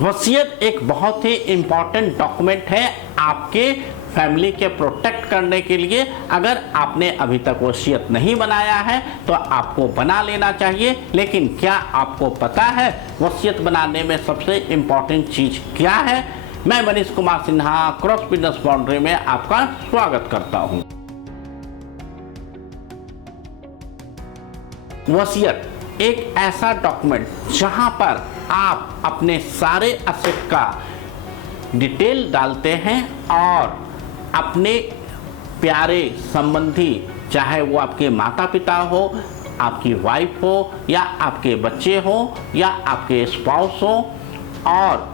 वसीयत एक बहुत ही इम्पॉर्टेंट डॉक्यूमेंट है आपके फैमिली के प्रोटेक्ट करने के लिए। अगर आपने अभी तक वसीयत नहीं बनाया है तो आपको बना लेना चाहिए। लेकिन क्या आपको पता है वसीयत बनाने में सबसे इम्पॉर्टेंट चीज क्या है? मैं Manish Kumar Sinha cross business boundary में आपका स्वागत करता हूं। वसीयत एक ऐसा डॉक्यूमेंट जहां पर आप अपने सारे असेट का डिटेल डालते हैं और अपने प्यारे संबंधी, चाहे वो आपके माता पिता हो, आपकी वाइफ हो, या आपके बच्चे हो, या आपके स्पाउस हो, और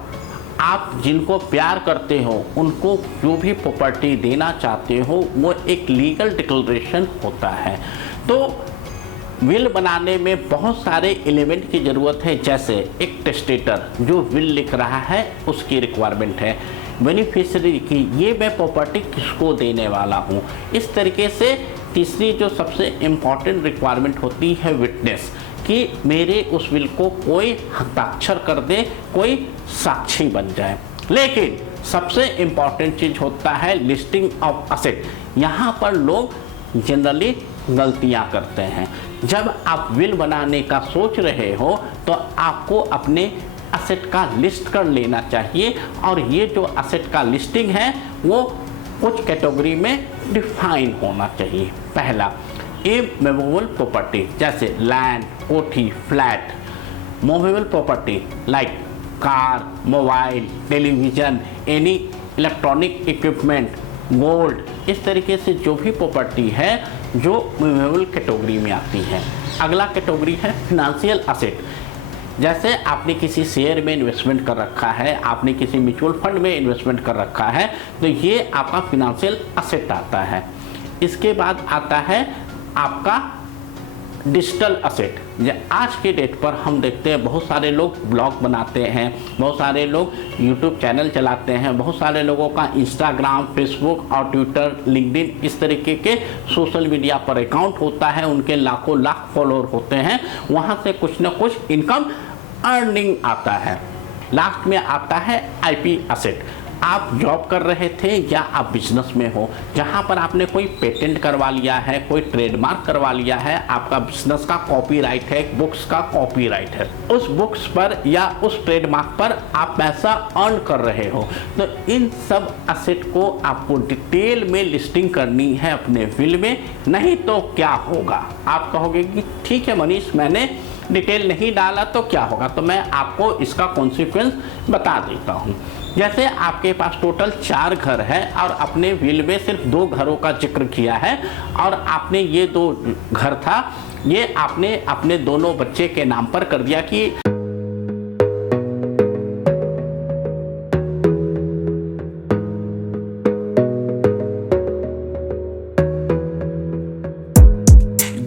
आप जिनको प्यार करते हो उनको जो भी प्रॉपर्टी देना चाहते हो वो एक लीगल डिक्लेरेशन होता है। तो विल बनाने में बहुत सारे एलिमेंट की ज़रूरत है, जैसे एक टेस्टेटर जो विल लिख रहा है उसकी रिक्वायरमेंट है, बेनिफिशियरी की ये मैं प्रॉपर्टी किसको देने वाला हूँ। इस तरीके से तीसरी जो सबसे इम्पॉर्टेंट रिक्वायरमेंट होती है विटनेस, कि मेरे उस विल को कोई हस्ताक्षर कर दे, कोई साक्षी बन जाए। लेकिन सबसे इम्पॉर्टेंट चीज़ होता है लिस्टिंग ऑफ असेट। यहाँ पर लोग जनरली गलतियाँ करते हैं। जब आप विल बनाने का सोच रहे हो तो आपको अपने असेट का लिस्ट कर लेना चाहिए, और ये जो असेट का लिस्टिंग है वो कुछ कैटेगरी में डिफाइन होना चाहिए। पहला, इमूवेबल प्रॉपर्टी जैसे लैंड, कोठी, flat. Movable property like car, mobile, television, any electronic equipment, gold. इस तरीके से जो भी प्रॉपर्टी है जो मूवेबल कैटेगरी में आती है। अगला कैटेगरी है फिनेंशियल असेट। जैसे आपने किसी शेयर में इन्वेस्टमेंट कर रखा है, आपने किसी म्यूचुअल फंड में इन्वेस्टमेंट कर रखा है, तो ये आपका फिनेंशियल असेट आता है। इसके बाद आता है आपका डिजिटल असेट। आज के डेट पर हम देखते हैं बहुत सारे लोग ब्लॉग बनाते हैं, बहुत सारे लोग यूट्यूब चैनल चलाते हैं, बहुत सारे लोगों का इंस्टाग्राम, फेसबुक और ट्विटर, लिंक्डइन इस तरीके के सोशल मीडिया पर अकाउंट होता है, उनके लाखों लाख फॉलोअर होते हैं, वहाँ से कुछ ना कुछ इनकम अर्निंग आता है। लास्ट में आता है आईपी असेट। आप जॉब कर रहे थे या आप बिजनेस में हो, जहां पर आपने कोई पेटेंट करवा लिया है, कोई ट्रेडमार्क करवा लिया है, आपका बिजनेस का कॉपीराइट है, बुक्स का कॉपीराइट है, उस बुक्स पर या उस ट्रेडमार्क पर आप पैसा अर्न कर रहे हो, तो इन सब असेट को आपको डिटेल में लिस्टिंग करनी है अपने विल में। नहीं तो क्या होगा, आप कहोगे कि ठीक है मनीष मैंने डिटेल नहीं डाला तो क्या होगा, तो मैं आपको इसका कॉन्सिक्वेंस बता देता हूँ। जैसे आपके पास टोटल 4 घर है और अपने विल में सिर्फ 2 घरों का जिक्र किया है, और आपने ये 2 घर था ये आपने अपने दोनों बच्चे के नाम पर कर दिया कि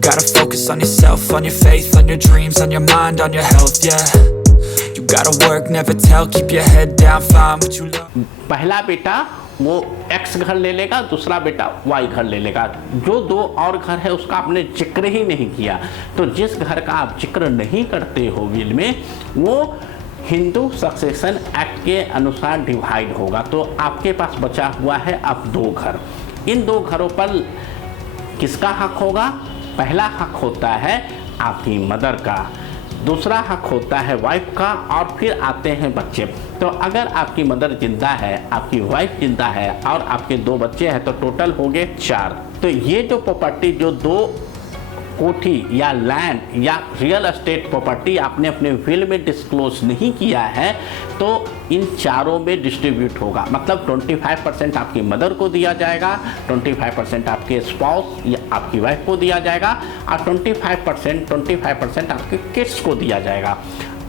gotta focus on yourself, on your faith, on your dreams, on your mind, on your health, yeah. You gotta work, never tell, keep your head down, find what you love. पहला बेटा वो X घर ले लेगा, दूसरा बेटा Y घर ले लेगा। जो 2 और घर है उसका आपने जिक्र ही नहीं किया, तो जिस घर का आप जिक्र नहीं करते हो विल में, वो हिंदू सक्सेशन एक्ट के अनुसार डिवाइड होगा। तो आपके पास बचा हुआ है अब 2 घर। इन 2 घरों पर किसका हक होगा? पहला हक होता है आपकी मदर का, दूसरा हक होता है वाइफ का, और फिर आते हैं बच्चे। तो अगर आपकी मदर जिंदा है, आपकी वाइफ जिंदा है और आपके 2 बच्चे हैं तो टोटल हो गए 4। तो ये जो प्रॉपर्टी जो 2 कोठी या लैंड या रियल एस्टेट प्रॉपर्टी आपने अपने विल में डिस्क्लोज नहीं किया है, तो इन चारों में डिस्ट्रीब्यूट होगा। मतलब 25% आपकी मदर को दिया जाएगा, 25% आपके स्पाउस या आपकी वाइफ को दिया जाएगा, और 25% आपके किड्स को दिया जाएगा।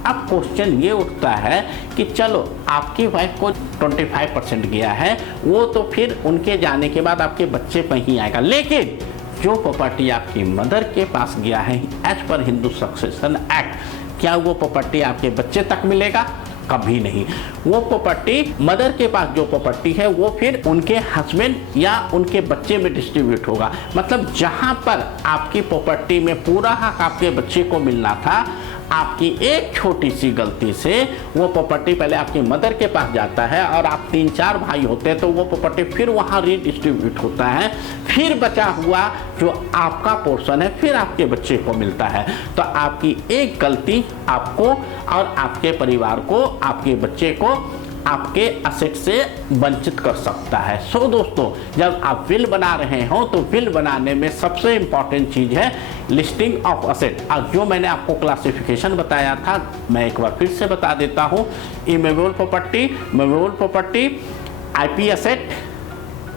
अब क्वेश्चन ये उठता है कि चलो आपकी वाइफ को 25% गया है, वो तो फिर उनके जाने के बाद आपके बच्चे पर ही आएगा। लेकिन जो प्रॉपर्टी आपकी मदर के पास गया है as per Hindu succession act, क्या वो प्रॉपर्टी आपके बच्चे तक मिलेगा? कभी नहीं। वो प्रॉपर्टी, मदर के पास जो प्रॉपर्टी है वो फिर उनके हस्बैंड या उनके बच्चे में डिस्ट्रीब्यूट होगा। मतलब जहां पर आपकी प्रॉपर्टी में पूरा हक आपके बच्चे को मिलना था, आपकी एक छोटी सी गलती से वो प्रॉपर्टी पहले आपकी मदर के पास जाता है और आप 3-4 भाई होते हैं तो वो प्रॉपर्टी फिर वहाँ रीडिस्ट्रीब्यूट होता है, फिर बचा हुआ जो आपका पोर्शन है फिर आपके बच्चे को मिलता है। तो आपकी एक गलती आपको और आपके परिवार को, आपके बच्चे को आपके असेट से वंचित कर सकता है। सो दोस्तों, जब आप विल बना रहे हो तो विल बनाने में सबसे इंपॉर्टेंट चीज़ है लिस्टिंग ऑफ असेट। और जो मैंने आपको क्लासिफिकेशन बताया था मैं एक बार फिर से बता देता हूँ, immovable property, movable property, IP asset,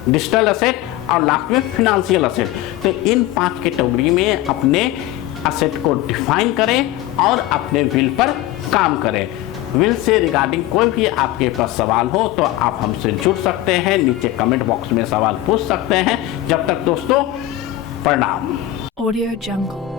digital asset और लास्ट में फिनेंशियल असेट। तो इन 5 कैटेगरी में अपने असेट को डिफाइन करें और अपने विल पर काम करें। विल से रिगार्डिंग कोई भी आपके पास सवाल हो तो आप हमसे जुड़ सकते हैं, नीचे कमेंट बॉक्स में सवाल पूछ सकते हैं। जब तक दोस्तों, प्रणाम। Audio Jungle।